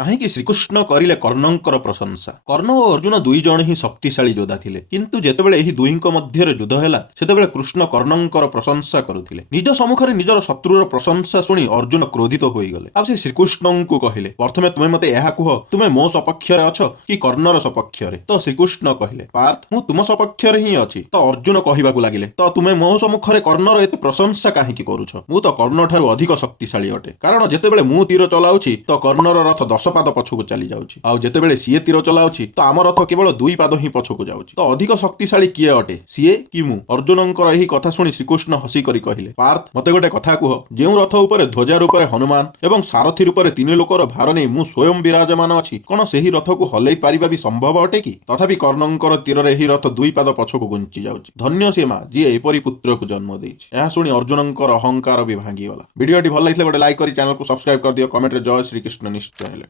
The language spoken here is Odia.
କାହିଁକି ଶ୍ରୀକୃଷ୍ଣ କରିଲେ କର୍ଣ୍ଣଙ୍କର ପ୍ରଶଂସା? କର୍ଣ୍ଣ ଓ ଅର୍ଜୁନ ଦୁଇ ଜଣ ହିଁ ଶକ୍ତିଶାଳୀ ଯୋଦ୍ଧା ଥିଲେ। କିନ୍ତୁ ଯେତେବେଳେ ଏହି ଦୁହିଁଙ୍କ ମଧ୍ୟରେ ଯୁଦ୍ଧ ହେଲା, ସେତେବେଳେ କୃଷ୍ଣ କର୍ଣ୍ଣଙ୍କର ପ୍ରଶଂସା କରୁଥିଲେ। ନିଜ ସମ୍ମୁଖରେ ନିଜର ଶତ୍ରୁର ପ୍ରଶଂସା ଶୁଣି ଅର୍ଜୁନ କ୍ରୋଧିତ ହୋଇଗଲେ। ଆଉ ସେ ଶ୍ରୀକୃଷ୍ଣଙ୍କୁ କହିଲେ, ପ୍ରଥମେ ତୁମେ ମୋତେ ଏହା କୁହ, ତୁମେ ମୋ ସପକ୍ଷରେ ଅଛ କି କର୍ଣ୍ଣର ସପକ୍ଷରେ? ତ ଶ୍ରୀକୃଷ୍ଣ କହିଲେ, ପାର୍ଥ, ମୁଁ ତୁମ ସପକ୍ଷରେ ହିଁ ଅଛି। ତ ଅର୍ଜୁନ କହିବାକୁ ଲାଗିଲେ, ତ ତୁମେ ମୋ ସମ୍ମୁଖରେ କର୍ଣ୍ଣର ଏତେ ପ୍ରଶଂସା କାହିଁକି କରୁଛ? ମୁଁ ତ କର୍ଣ୍ଣଠାରୁ ଅଧିକ ଶକ୍ତିଶାଳୀ ଅଟେ। କାରଣ ଯେତେବେଳେ ମୁଁ ତୀର ଚଲାଉଛି ତ କର୍ଣ୍ଣର ରଥ 10 ପାଦ ପଛକୁ ଚାଲି ଯାଉଛି, ଆଉ ଯେତେବେଳେ ସିଏ ତୀର ଚଲାଉଛି ତ ଆମ ରଥ କେବଳ 2 ପାଦ ହିଁ ପଛକୁ ଯାଉଛି। ତ ଅଧିକ ଶକ୍ତିଶାଳୀ କିଏ ଅଟେ, ସିଏ କି ମୁଁ? ଅର୍ଜୁନଙ୍କର ଏହି କଥା ଶୁଣି ଶ୍ରୀକୃଷ୍ଣ ହସି କରି କହିଲେ, ପାର୍ଥ, ମୋତେ ଗୋଟେ କଥା କୁହ, ଯେଉଁ ରଥ ଉପରେ ଧ୍ୱଜା ରୂପରେ ହନୁମାନ ଏବଂ ସାରଥୀ ରୂପରେ 3 ଲୋକର ଭାର ନେଇ ମୁଁ ସ୍ୱୟଂ ବିରାଜମାନ ଅଛି, କଣ ସେହି ରଥକୁ ହଲେଇ ପାରିବା ବି ସମ୍ଭବ ଅଟେ କି? ତଥାପି କର୍ଣ୍ଣଙ୍କର ତୀରରେ ଏହି ରଥ 2 ପାଦ ପଛକୁ ଘୁଞ୍ଚି ଯାଉଛି। ଧନ୍ୟ ସେ ମା ଯିଏ ଏପରି ପୁତ୍ରକୁ ଜନ୍ମ ଦେଇଛି। ଏହା ଶୁଣି ଅର୍ଜୁନଙ୍କର ଅହଙ୍କାର ବି ଭାଙ୍ଗିଗଲା। ଭିଡିଓଟି ଭଲ ଲାଗିଥିଲେ ଗୋଟେ ଲାଇକ୍ କରି ଚ୍ୟାନେଲକୁ ସବସ୍କ୍ରାଇବ କରିଦିଅ। କମେଣ୍ଟରେ ଜୟ ଶ୍ରୀକୃଷ୍ଣ ନିଶ୍ଚୟ ହେଲେ